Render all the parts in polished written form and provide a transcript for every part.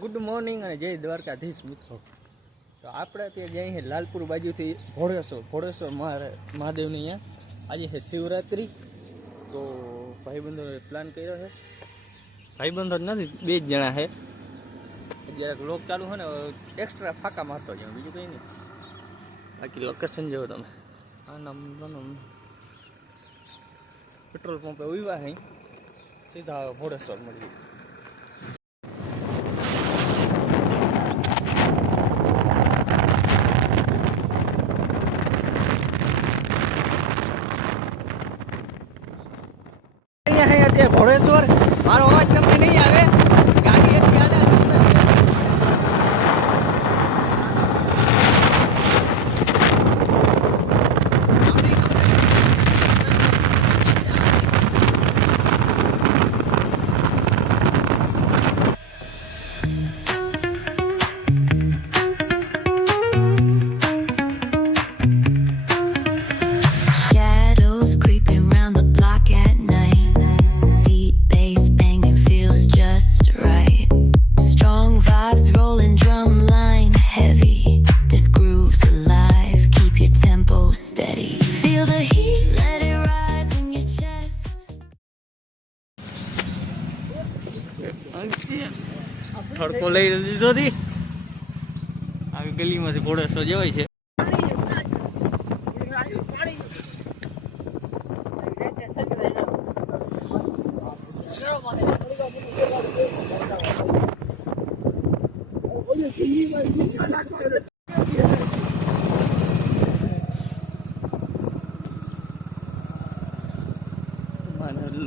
Good morning અને જય દ્વારકાધીશ મિત્રો. તો આપણે ત્યાં જાય છે લાલપુર બાજુથી ભોળેશ્વર મહાદેવની અહીંયા આજે છે શિવરાત્રિ. તો ભાઈબંધોએ પ્લાન કર્યો છે. ભાઈબંધો નથી, 2 જ જણા છે. જરાક લોક ચાલુ હોય ને એક્સ્ટ્રા ફાંકા મારતો જાઉં, બીજું કંઈ નહીં. બાકી લોકેશન જોવો તમે. પેટ્રોલ પંપે ઉભા છે, સીધા ભોળેશ્વર મળી. ભોળેશ્વર મારો અવાજ તમને નહીં આવે, ગાડી એટલી આવે. થડકો લઈ લીધો હતી. આવી ગલીમાંથી ભોળેશ્વર જવાય છે.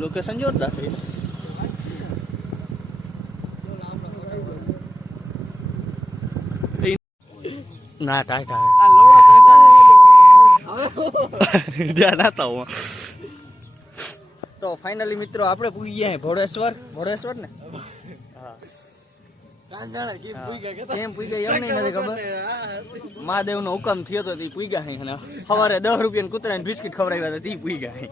લોકેશન જોરદાર છે. ના ટાટા તો ફાઇનલી મિત્રો આપણે પૂગી ગયા ભોળેશ્વર ને. કેમ પૂગી ગયા એમ નથી ખબર. મહાદેવ નો હુકમ થયો તો તે પૂગી ગયા. સવારે 10 રૂપિયા કૂતરાને બિસ્કિટ ખવડાવ્યા હતા, તે પૂગી ગયા.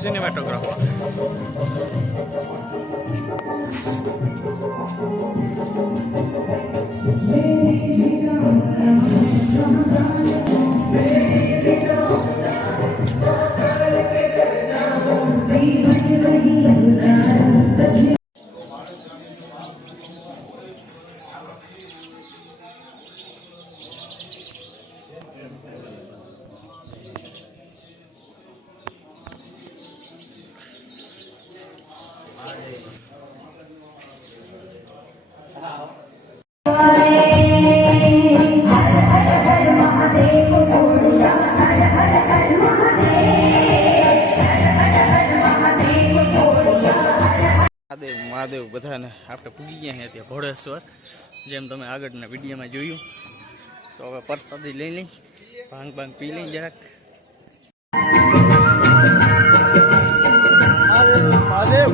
સિનેમેટોગ્રાફર મહાદેવ બધાને આપણે પૂગી ગયા છીએ ત્યાં ભોળેશ્વર, જેમ તમે આગળના વિડીયોમાં જોયું. તો હવે પ્રસાદી લઈ લઈ, ભાંગ પી લઈ જરાક. મહાદેવ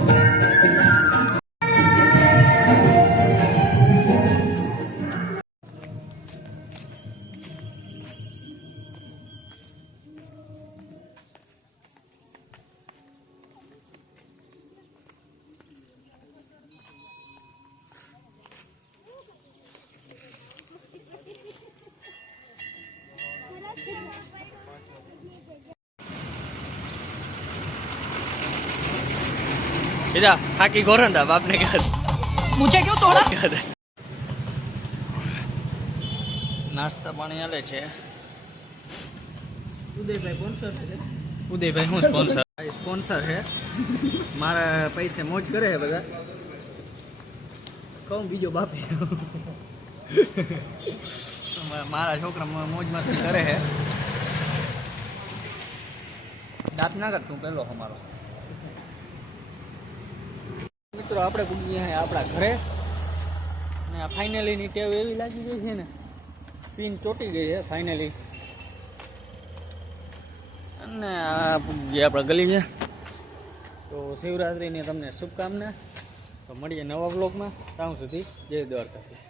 इधर हाकी गोरंदा बाप ने कहा मुझे क्यों तोड़ा. नाश्ता पानी आले છે. ઉદયભાઈ હું સ્પોન્સર છે. મારા પૈસે મોજ કરે છે બધા. કહું બીજો બાપે મારા છોકરા મોજ મસ્તી કરે છે. દાંત ના કરતું પેલો અમારો મિત્રો. આપણે પૂગી ગયા આપણા ઘરે ને. આ ફાઇનલી ની ટેવ એવી લાગી ગઈ છે ને, પિન ચોટી ગઈ છે ફાઇનલી. અને આ પૂગી આપણા ગલી છે. તો શિવરાત્રિની તમને શુભકામના. તો મળીએ નવા બ્લોગમાં. ત્યાં સુધી જય દ્વારકાધીશ.